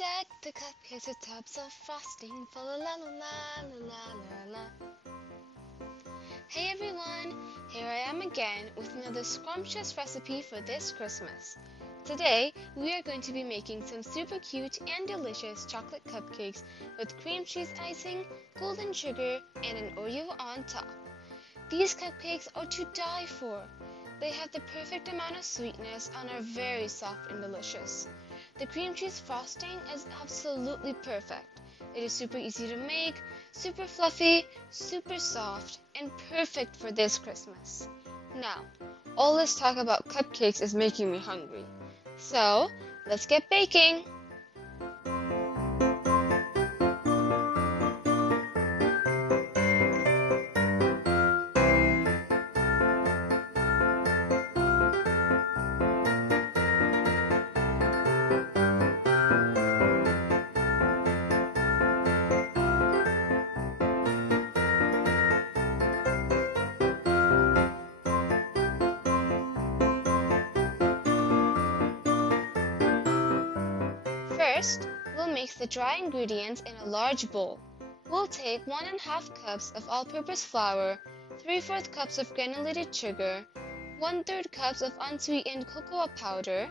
Deck the cupcakes with tubs of frosting. Fa la la la la la la la. Hey everyone, here I am again with another scrumptious recipe for this Christmas. Today we are going to be making some super cute and delicious chocolate cupcakes with cream cheese icing, golden sugar, and an Oreo on top. These cupcakes are to die for. They have the perfect amount of sweetness and are very soft and delicious. The cream cheese frosting is absolutely perfect. It is super easy to make, super fluffy, super soft, and perfect for this Christmas. Now, all this talk about cupcakes is making me hungry. So, let's get baking! First, we'll mix the dry ingredients in a large bowl. We'll take 1½ cups of all-purpose flour, 3/4 cups of granulated sugar, 1/3 cups of unsweetened cocoa powder,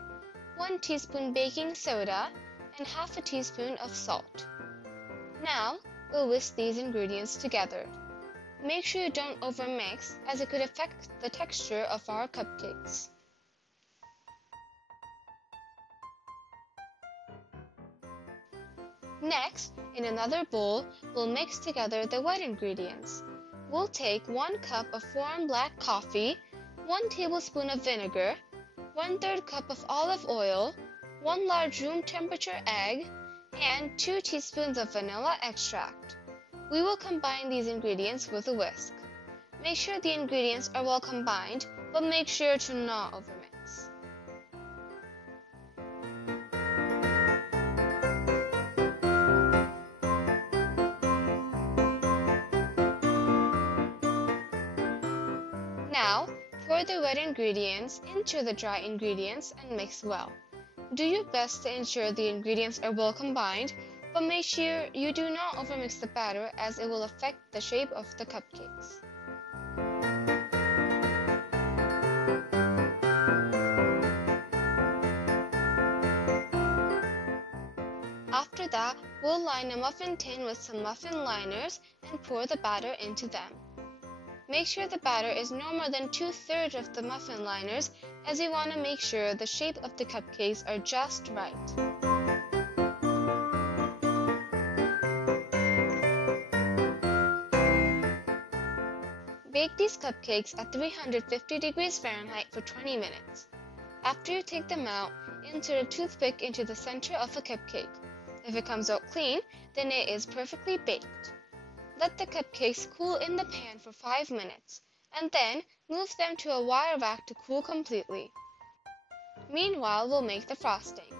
1 teaspoon baking soda, and 1/2 teaspoon of salt. Now, we'll whisk these ingredients together. Make sure you don't overmix, as it could affect the texture of our cupcakes. Next, in another bowl, we'll mix together the wet ingredients. We'll take 1 cup of warm black coffee, 1 tablespoon of vinegar, 1/3 cup of olive oil, 1 large room temperature egg, and 2 teaspoons of vanilla extract. We will combine these ingredients with a whisk. Make sure the ingredients are well combined, but make sure to not overmix. Now, pour the wet ingredients into the dry ingredients and mix well. Do your best to ensure the ingredients are well combined, but make sure you do not overmix the batter as it will affect the shape of the cupcakes. After that, we'll line a muffin tin with some muffin liners and pour the batter into them. Make sure the batter is no more than 2/3 of the muffin liners, as we want to make sure the shape of the cupcakes are just right. Bake these cupcakes at 350 degrees Fahrenheit for 20 minutes. After you take them out, insert a toothpick into the center of a cupcake. If it comes out clean, then it is perfectly baked. Let the cupcakes cool in the pan for 5 minutes, and then move them to a wire rack to cool completely. Meanwhile, we'll make the frosting.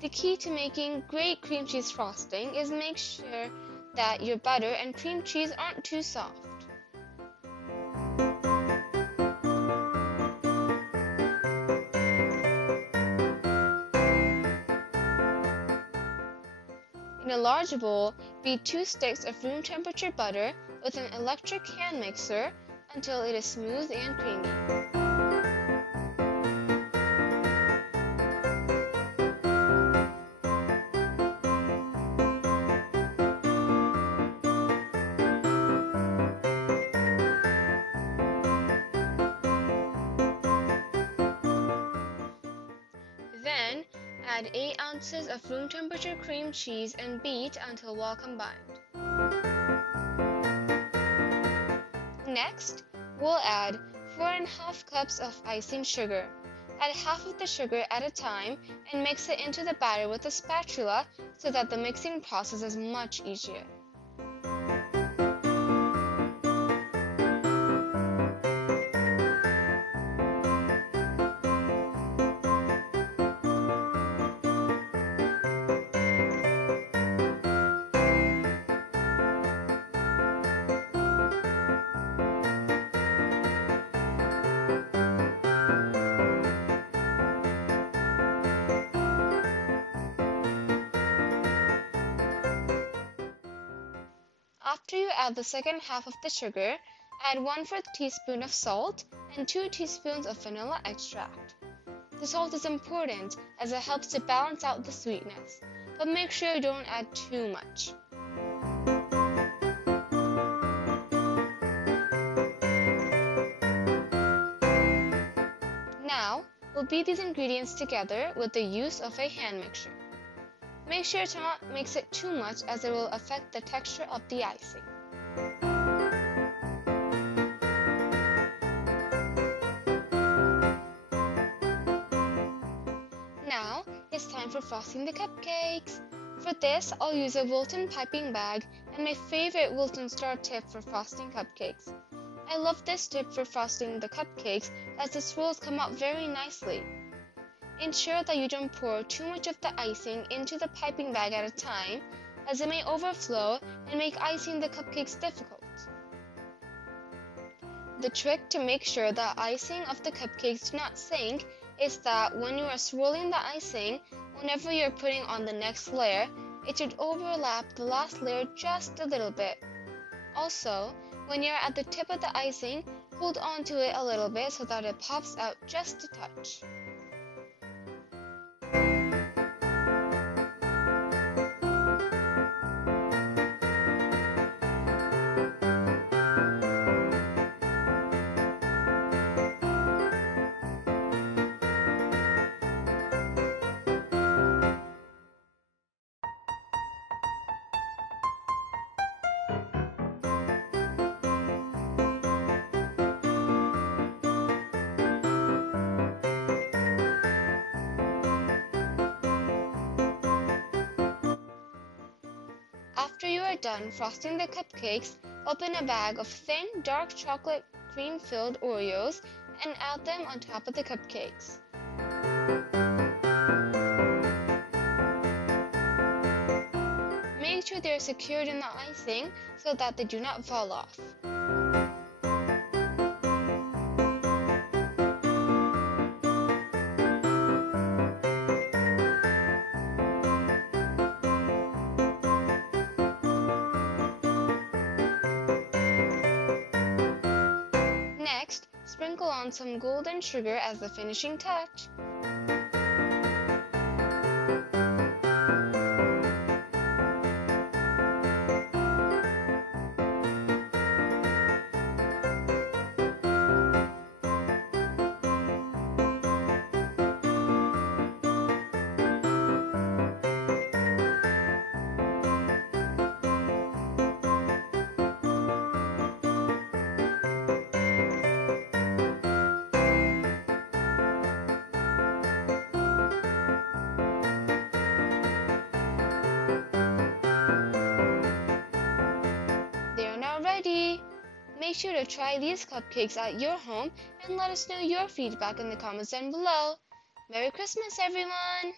The key to making great cream cheese frosting is make sure that your butter and cream cheese aren't too soft. In a large bowl, beat 2 sticks of room temperature butter with an electric hand mixer until it is smooth and creamy. Then, add 8 ounces of room temperature cream cheese and beat until well combined. Next, we'll add 4½ cups of icing sugar. Add half of the sugar at a time and mix it into the batter with a spatula so that the mixing process is much easier. After you add the second half of the sugar, add 1/4 teaspoon of salt and 2 teaspoons of vanilla extract. The salt is important as it helps to balance out the sweetness, but make sure you don't add too much. Now, we'll beat these ingredients together with the use of a hand mixer. Make sure to not mix it too much as it will affect the texture of the icing. Now, it's time for frosting the cupcakes. For this, I'll use a Wilton piping bag and my favorite Wilton star tip for frosting cupcakes. I love this tip for frosting the cupcakes as the swirls come out very nicely. Ensure that you don't pour too much of the icing into the piping bag at a time, as it may overflow and make icing the cupcakes difficult. The trick to make sure the icing of the cupcakes do not sink is that when you are swirling the icing, whenever you're putting on the next layer, it should overlap the last layer just a little bit. Also, when you're at the tip of the icing, hold on to it a little bit so that it pops out just a touch. After you are done frosting the cupcakes, open a bag of thin, dark chocolate cream-filled Oreos and add them on top of the cupcakes. Make sure they are secured in the icing so that they do not fall off. Next, sprinkle on some golden sugar as the finishing touch. Ready! Make sure to try these cupcakes at your home and let us know your feedback in the comments down below. Merry Christmas, everyone!